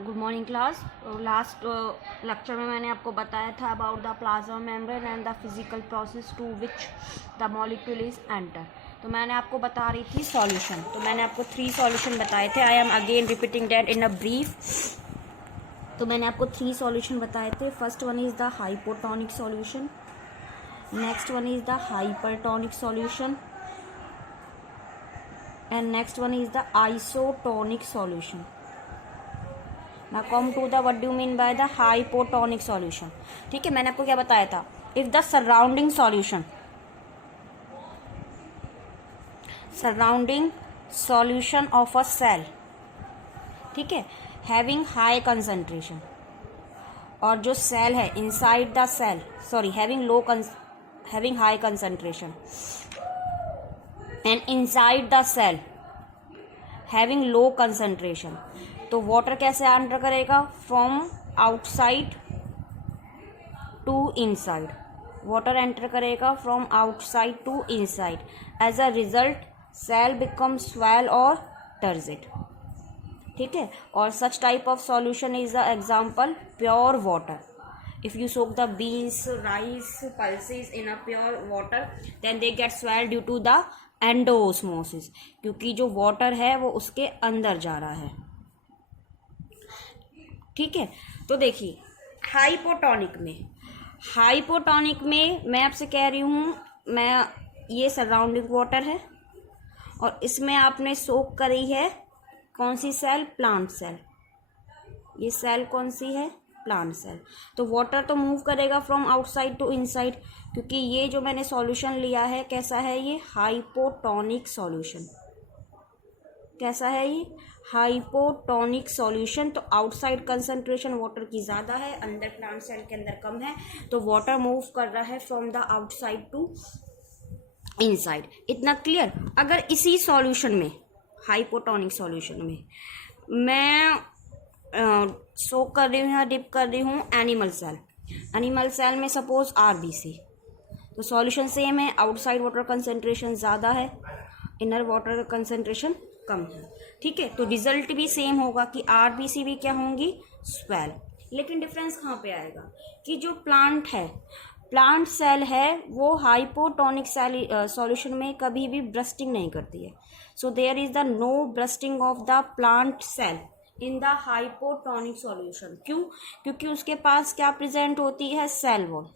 Good morning class. Last lecture में मैंने आपको बताया था about the plasma membrane and the physical process to which the molecule is enter. तो मैंने आपको बता रही थी सॉल्यूशन। तो मैंने आपको 3 सॉल्यूशन बताए थे। I am again repeating that in a brief. तो मैंने आपको 3 सॉल्यूशन बताए थे। First one is the hypotonic solution, next one is the hypertonic solution and next one is the isotonic solution. Now come to the what do you mean by the hypotonic solution। ठीक है, मैंने आपको क्या बताया था? If the surrounding solution of a cell, ठीक है, having high concentration, और जो सेल है inside the cell, sorry, having high concentration and inside the cell having low concentration, तो वाटर कैसे एंटर करेगा? From outside to inside. Water enter करेगा from outside to inside. As a result cell become swell और turgid. ठीक है, और such type of solution is the example pure water. if you soak the beans, rice, pulses in a pure water, then they get swelled due to the एंडोosmosis, क्योंकि जो water है वो उसके अंदर जा रहा है। ठीक है, तो देखिए हाइपोटोनिक में मैं आपसे कह रही हूँ, मैं ये सराउंडिंग वाटर है और इसमें आपने सोक करी है कौन सी सेल? Plant cell. ये सेल कौन सी है? Plant cell. तो वाटर तो मूव करेगा फ्रॉम आउटसाइड टू इनसाइड, क्योंकि ये जो मैंने सॉल्यूशन लिया है कैसा है? ये हाइपोटोनिक सॉल्यूशन। कैसा है ये? Hypotonic solution. तो आउटसाइड कंसंट्रेशन वाटर की ज़्यादा है, अंदर प्लांट सेल के अंदर कम है, तो वाटर मूव कर रहा है from the outside to inside. इतना क्लियर? अगर इसी सॉल्यूशन में, हाइपोटोनिक सॉल्यूशन में, मैं सोक कर रही हूँ या डिप कर रही हूँ एनिमल सेल में सपोज आरबीसी, तो सॉल्यूशन सेम है, आउटसाइड वाटर कंसंट्रेशन ज़्यादा है, इनर वाटर कंसंट्रेशन कम है। ठीक है, तो रिजल्ट भी सेम होगा कि आरबीसी भी क्या होंगी? स्वेल। लेकिन डिफरेंस कहाँ पे आएगा कि जो प्लांट सेल है वो हाइपोटोनिक सेल सॉल्यूशन में कभी भी ब्रस्टिंग नहीं करती है। So there is the no bursting of the plant cell in the hypotonic solution. क्यों? क्योंकि उसके पास क्या प्रेजेंट होती है? Cell wall.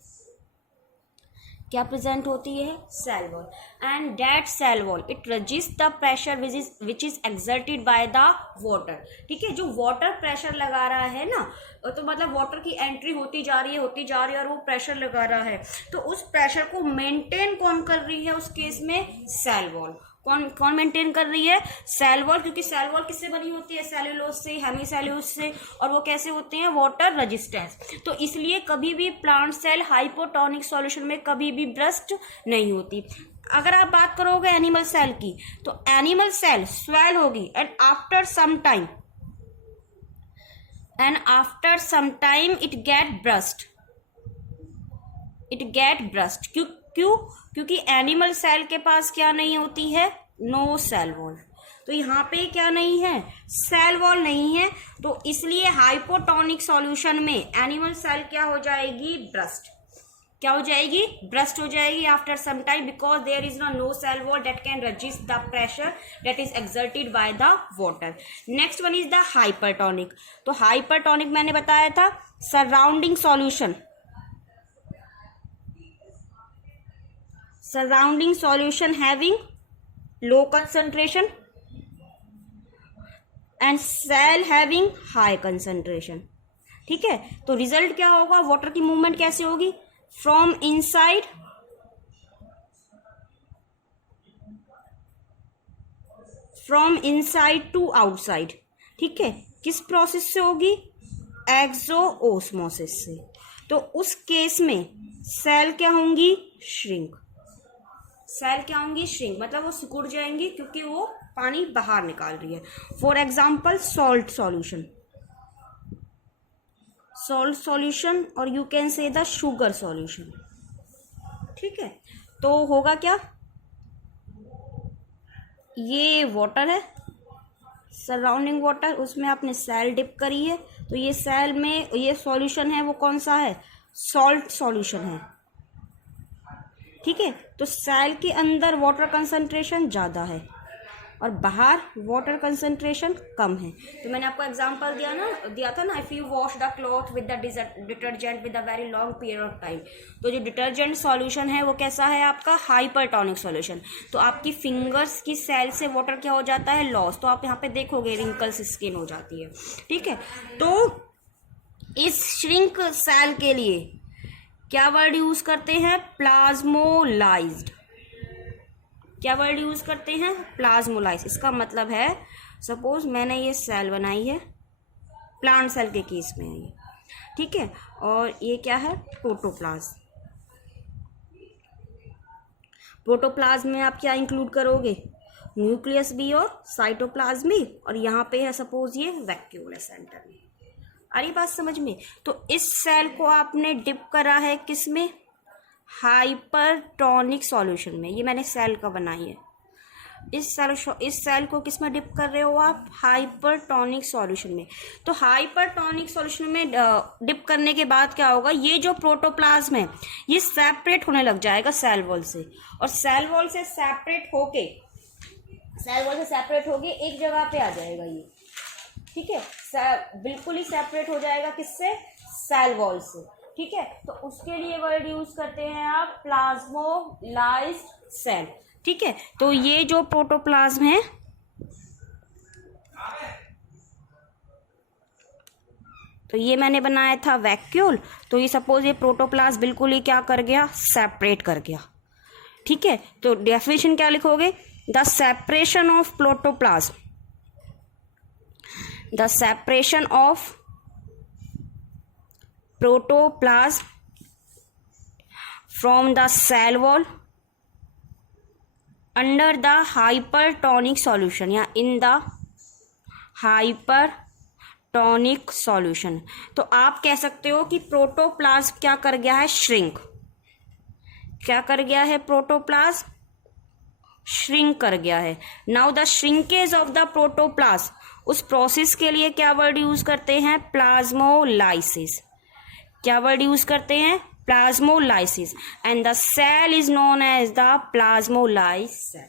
क्या प्रेजेंट होती है? Cell wall. And that cell wall it resist the pressure which is exerted by the water. ठीक है, जो वाटर प्रेशर लगा रहा है ना, तो मतलब वाटर की एंट्री होती जा रही है और वो प्रेशर लगा रहा है, तो उस प्रेशर को मेंटेन कौन कर रही है उस केस में? Cell wall. कौन मेंटेन कर रही है? Cell wall. क्योंकि सेल वॉल किससे बनी होती है? सेल्यूलोज से, हेमीसेल्यूलोज से, और वो कैसे होते हैं? Water resistance. तो इसलिए कभी भी प्लांट सेल हाइपोटोनिक सॉल्यूशन में कभी भी ब्रस्ट नहीं होती। अगर आप बात करोगे एनिमल सेल की, तो एनिमल सेल स्वेल होगी and after some time it get burst. क्यों? क्योंकि एनिमल सेल के पास क्या नहीं होती है? No cell wall. तो यहाँ पे क्या नहीं है? सेल वॉल नहीं है। तो इसलिए हाइपोटोनिक सॉल्यूशन में एनिमल सेल क्या हो जाएगी? ब्रस्ट। क्या हो जाएगी? ब्रस्ट हो जाएगी after some time, because there is no cell wall that can resist the pressure that is exerted by the water. Next one is the hypertonic. तो हाइपरटोनिक मैंने बताया था surrounding solution having low concentration and cell having high concentration। ठीक है, तो result क्या होगा? Water की मूवमेंट कैसे होगी? From inside to outside. ठीक है, किस प्रोसेस से होगी? एक्सोओस्मोसिस से। तो उस केस में सेल क्या होंगी? श्रिंक। मतलब वो सिकुड़ जाएंगी, क्योंकि वो पानी बाहर निकाल रही है। फॉर एग्जाम्पल सॉल्ट सॉल्यूशन और you can say the sugar solution. ठीक है, तो होगा क्या? ये वाटर है, सराउंडिंग वाटर, उसमें आपने सेल डिप करी है, तो ये सेल में ये सॉल्यूशन है वो कौन सा है, सॉल्ट सॉल्यूशन है, ठीक है। तो सेल के अंदर वाटर कंसंट्रेशन ज़्यादा है और बाहर वाटर कंसंट्रेशन कम है। तो मैंने आपको एग्जांपल दिया था ना, if you wash the cloth with the detergent with a very long period of time, तो जो डिटर्जेंट सॉल्यूशन है वो कैसा है आपका, हाइपरटोनिक सॉल्यूशन। तो आपकी फिंगर्स की सेल से वाटर क्या हो जाता है, लॉस। तो आप यहाँ पे देखोगे रिंकल्स स्किन हो जाती है, ठीक है। तो इस श्रिंक सेल के लिए क्या वर्ड यूज करते हैं, प्लाज्मोलाइज्ड। क्या वर्ड यूज करते हैं, प्लाज्मोलाइज। इसका मतलब है सपोज मैंने ये सेल बनाई है, प्लांट सेल के केस में है ये, ठीक है, और ये क्या है, प्रोटोप्लाज्म। प्रोटोप्लाज्म में आप क्या इंक्लूड करोगे, न्यूक्लियस भी और साइटोप्लाज्म भी, और यहाँ पे है सपोज ये वैक्यूल है सेंटर में। आ रही बात समझ में। तो इस सेल को आपने डिप करा है किसमें, हाइपरटोनिक सॉल्यूशन में। ये मैंने सेल का बनाई है, इस सेल को किसमें डिप कर रहे हो आप, हाइपरटोनिक सॉल्यूशन में। तो हाइपरटोनिक सॉल्यूशन में डिप करने के बाद क्या होगा, ये जो प्रोटोप्लाज्म है ये सेपरेट होने लग जाएगा सेल वॉल से, और सेल वॉल से सेपरेट होके एक जगह पे आ जाएगा ये, ठीक है, बिल्कुल ही सेपरेट हो जाएगा किससे, सेल वॉल से, ठीक है। तो उसके लिए वर्ड यूज करते हैं आप प्लाज्मोलाइज्ड सेल, ठीक है। तो ये जो प्रोटोप्लाज्म है, तो ये मैंने बनाया था वैक्यूल, तो ये सपोज ये प्रोटोप्लाज्म बिल्कुल ही क्या कर गया, सेपरेट कर गया, ठीक है। तो डेफिनेशन क्या लिखोगे, the separation of protoplasm, the separation of protoplasm from the cell wall under the hypertonic solution या in the hypertonic solution। तो आप कह सकते हो कि प्रोटोप्लाज्म क्या कर गया है, श्रिंक। क्या कर गया है, प्रोटोप्लाज्म श्रिंक कर गया है। Now the shrinkage of the protoplasm, उस प्रोसेस के लिए क्या वर्ड यूज करते हैं, प्लाज्मोलाइसिस। क्या वर्ड यूज करते हैं, plasmolysis, and the cell is known as the plasmolyse cell,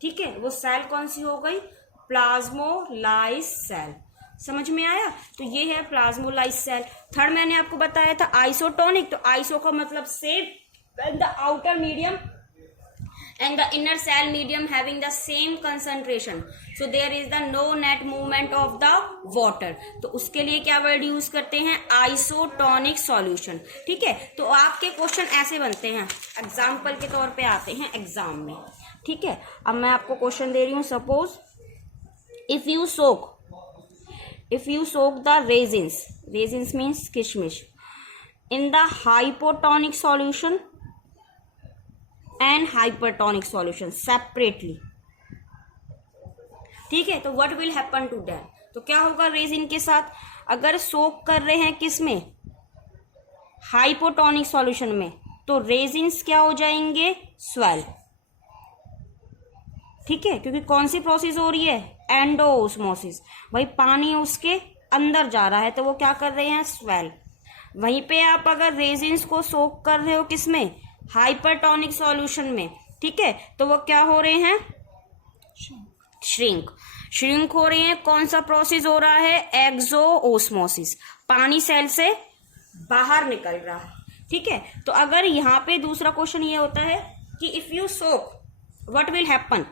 ठीक है। वो सेल कौन सी हो गई, प्लाज्मोलाइज सेल। समझ में आया। तो ये है प्लाज्मोलाइज सेल। थर्ड मैंने आपको बताया था आइसोटोनिक, तो आइसो का मतलब same, the outer medium and the inner cell medium having the same concentration, so there is the no net movement of the water। तो उसके लिए क्या वर्ड यूज करते हैं, आइसोटोनिक सॉल्यूशन, ठीक है। तो आपके क्वेश्चन ऐसे बनते हैं, एग्जाम्पल के तौर पे आते हैं एग्जाम में, ठीक है। अब मैं आपको क्वेश्चन दे रही हूँ, suppose if you soak the raisins means किशमिश in the hypotonic solution and hypertonic solution separately, ठीक है। तो what will happen to them, तो क्या होगा रेजिन के साथ, अगर सोक कर रहे हैं किसमें, हाइपोटोनिक सॉल्यूशन में, तो रेजिन्स क्या हो जाएंगे, स्वेल, ठीक है। क्योंकि कौन सी प्रोसेस हो रही है, एंडोऑस्मोसिस, भाई पानी उसके अंदर जा रहा है, तो वो क्या कर रहे हैं, स्वेल। वहीं पे आप अगर रेजिन्स को सोक कर रहे हो किसमें, हाइपरटोनिक सॉल्यूशन में, ठीक है, तो वो क्या हो रहे हैं, श्रिंक हो रहे हैं। कौन सा प्रोसेस हो रहा है, एक्सोऑस्मोसिस, पानी सेल से बाहर निकल रहा है, ठीक है। तो अगर यहाँ पे दूसरा क्वेश्चन ये होता है कि if you soak, what will happen,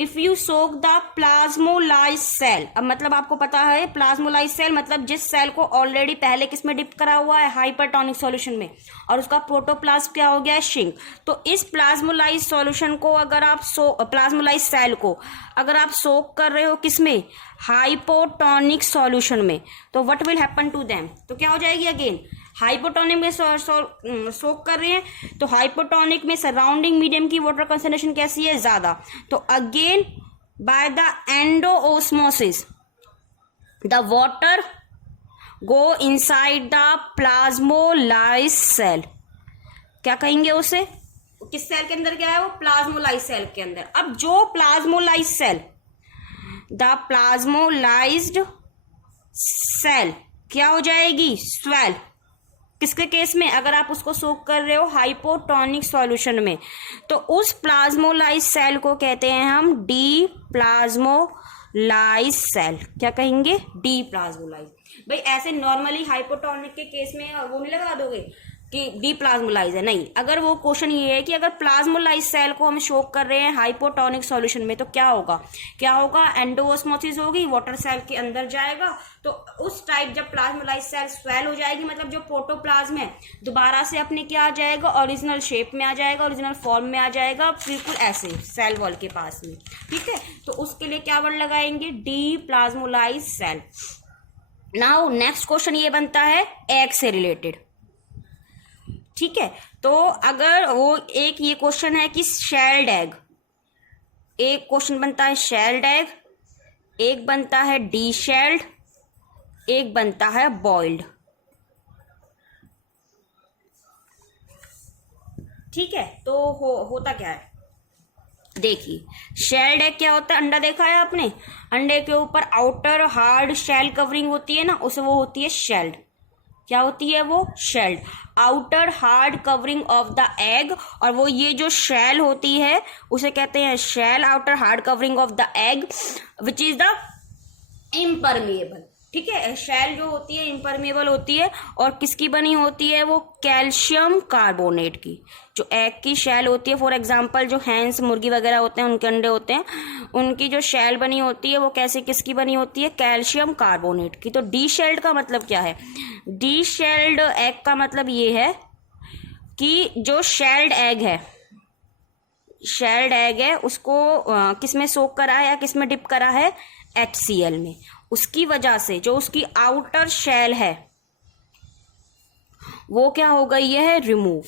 if you soak the plasmolyse cell. अब मतलब आपको पता है प्लाज्मोलाइज सेल मतलब जिस सेल को ऑलरेडी पहले किसमें डिप करा हुआ है, हाइपरटोनिक सॉल्यूशन में, और उसका प्रोटोप्लाज्म क्या हो गया है, श्रिंक। तो इस प्लाज्मोलाइज सॉल्यूशन को अगर आप प्लाज्मोलाइज सेल को अगर आप सोक कर रहे हो किसमें, हाइपोटोनिक सॉल्यूशन में, तो what will happen to them, तो क्या हो जाएगी, अगेन हाइपोटोनिक में सोक कर रहे हैं, तो हाइपोटोनिक में सराउंडिंग मीडियम की वाटर कंसंट्रेशन कैसी है, ज्यादा। तो again by the endosmosis the water go inside the plasmolyse cell. क्या कहेंगे उसे, किस सेल के अंदर गया है वो, प्लाज्मोलाइज सेल के अंदर। अब जो plasmolyse cell the plasmolysed cell क्या हो जाएगी, स्वेल। किसके केस में, अगर आप उसको सोक कर रहे हो हाइपोटोनिक सॉल्यूशन में, तो उस प्लाज्मोलाइज सेल को कहते हैं हम डी प्लाज्मोलाइज सेल। क्या कहेंगे, डी प्लाज्मोलाइज। भाई ऐसे नॉर्मली हाइपोटोनिक के केस में वो नहीं लगा दोगे कि डी प्लाज्मोलाइज है, नहीं। अगर वो क्वेश्चन ये है कि अगर प्लाज्मोलाइज सेल को हम शोक कर रहे हैं हाइपोटोनिक सॉल्यूशन में, तो क्या होगा, क्या होगा, एंडोऑस्मोसिस होगी, वाटर सेल के अंदर जाएगा। तो उस टाइप जब प्लाज्मोलाइज सेल स्वेल हो जाएगी, मतलब जो प्रोटोप्लाज्म है दोबारा से अपने क्या आ जाएगा, ओरिजिनल शेप में आ जाएगा, ओरिजिनल फॉर्म में आ जाएगा, बिल्कुल ऐसे सेल वॉल के पास में। ठीक है, तो उसके लिए क्या वर्ड लगाएंगे, deplasmolyse cell. Now next question ये बनता है एग से रिलेटेड। ठीक है, तो अगर वो एक ये क्वेश्चन है कि शेल्ड एग, एक क्वेश्चन बनता है शेल्ड एग, एक बनता है डी शेल्ड, एक बनता है बॉइल्ड। ठीक है, तो होता क्या है, देखिए शेल्ड एग क्या होता है, अंडा देखा है आपने, अंडे के ऊपर आउटर हार्ड शेल कवरिंग होती है ना, उसे वो होती है शेल्ड। क्या होती है वो, shelled, outer hard covering of the egg. और वो ये जो शेल होती है उसे कहते हैं shell, outer hard covering of the egg which is the impermeable. ठीक है, शेल जो होती है इम्परमिएबल होती है, और किसकी बनी होती है वो, कैल्शियम कार्बोनेट की। जो एग की शेल होती है, फॉर एग्जांपल जो हैंस मुर्गी वगैरह होते हैं उनके अंडे होते हैं, उनकी जो शेल बनी होती है वो कैसे, किसकी बनी होती है, कैल्शियम कार्बोनेट की। तो डी शेल्ड का मतलब क्या है, डी शेल्ड एग का मतलब ये है कि जो शेल्ड एग है, शेल्ड एग है उसको किस में सोक करा है या किस में डिप करा है, HCl में। उसकी वजह से जो उसकी आउटर शेल है वो क्या हो गई है, रिमूव।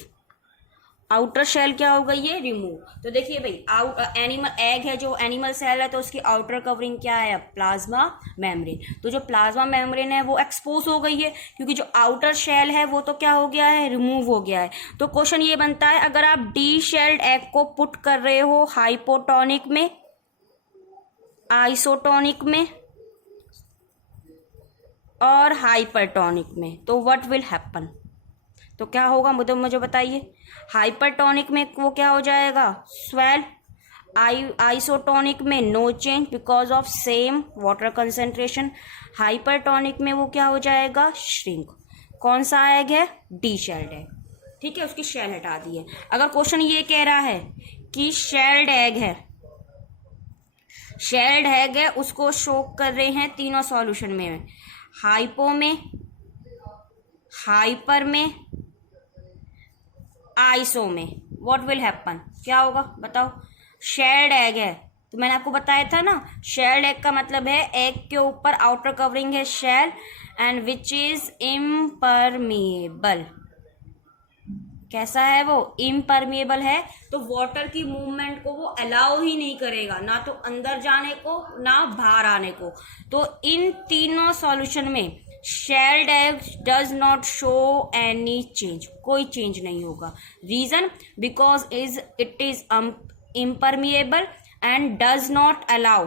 आउटर शेल क्या हो गई है, रिमूव। तो देखिए भाई एनिमल एग है, जो एनिमल सेल है, तो उसकी आउटर कवरिंग क्या है, प्लाज्मा मेम्ब्रेन। तो जो प्लाज्मा मेम्ब्रेन है वो एक्सपोज हो गई है, क्योंकि जो आउटर शेल है वो तो क्या हो गया है, रिमूव हो गया है। तो क्वेश्चन ये बनता है, अगर आप डी शेल्ड एग को पुट कर रहे हो हाइपोटोनिक में, आइसोटोनिक में और हाइपरटोनिक में, तो व्हाट विल हैपन, तो क्या होगा मुझे बताइए। हाइपरटोनिक में वो क्या हो जाएगा, स्वेल। आइसोटोनिक में no change because of same water concentration. Hypertonic में वो क्या हो जाएगा, श्रिंक। कौन सा एग है, डी शेल्ड एग। ठीक है, उसकी शेल हटा दी है। अगर क्वेश्चन ये कह रहा है कि शेल्ड एग है, शेल्ड एग है, उसको शोक कर रहे हैं तीनों सॉल्यूशन में, हाइपो में, हाइपर में, आइसो में, व्हाट विल हैपन, क्या होगा बताओ। शेल्ड एग है तो मैंने आपको बताया था ना, शेल्ड एग का मतलब है एग के ऊपर आउटर कवरिंग है shell and which is impermeable. कैसा है वो, इम्परमिएबल है, तो वाटर की मूवमेंट को वो अलाउ ही नहीं करेगा, ना तो अंदर जाने को ना बाहर आने को। तो इन तीनों सॉल्यूशन में shelled egg does not show any change, कोई चेंज नहीं होगा। Reason, because it is impermeable and does not allow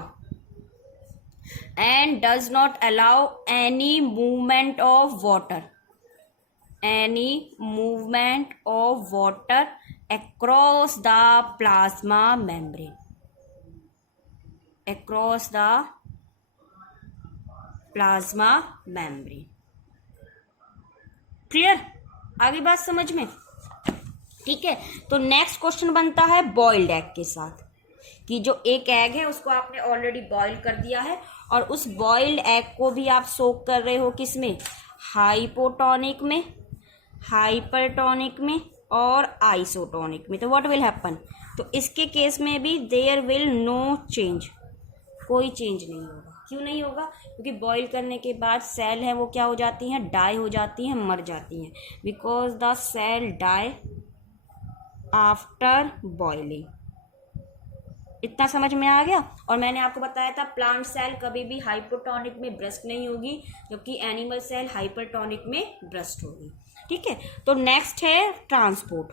any movement of water across the plasma membrane, clear, आगे बात समझ में। ठीक है, तो नेक्स्ट क्वेश्चन बनता है बॉइल्ड एग के साथ, कि जो एक एग है उसको आपने ऑलरेडी बॉईल कर दिया है, और उस बॉइल्ड एग को भी आप सोक कर रहे हो किसमें, हाइपोटोनिक में, हाइपरटोनिक में और आइसोटोनिक में। तो व्हाट विल हैपन, तो इसके केस में भी देयर विल नो चेंज, कोई चेंज नहीं होगा। क्यों नहीं होगा, क्योंकि बॉईल करने के बाद सेल है वो क्या हो जाती हैं, डाई हो जाती हैं, मर जाती हैं, because the cell die after boiling. इतना समझ में आ गया। और मैंने आपको बताया था प्लांट सेल कभी भी हाइपोटोनिक में ब्रस्ट नहीं होगी, जबकि एनिमल सेल हाइपरटोनिक में ब्रस्ट होगी। ठीक है, तो नेक्स्ट है ट्रांसपोर्ट,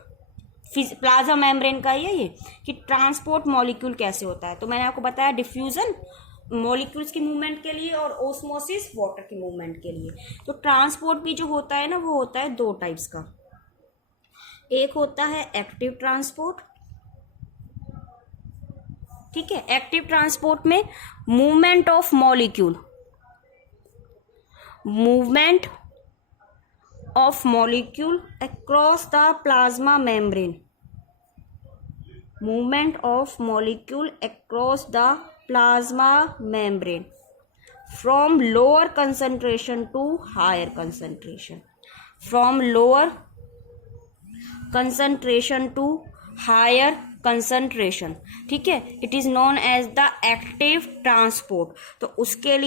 प्लाज्मा मेम्ब्रेन का ये कि ट्रांसपोर्ट मॉलिक्यूल कैसे होता है। तो मैंने आपको बताया डिफ्यूजन मॉलिक्यूल्स की मूवमेंट के लिए और ओस्मोसिस वाटर की मूवमेंट के लिए। तो ट्रांसपोर्ट भी जो होता है ना, वो होता है दो टाइप्स का। एक होता है एक्टिव ट्रांसपोर्ट, ठीक है। एक्टिव ट्रांसपोर्ट में movement of molecule across the plasma membrane, movement of molecule across the plasma membrane from lower concentration to higher concentration, from lower concentration to higher concentration, ठीक है। It is known as the active transport. तो उसके लिए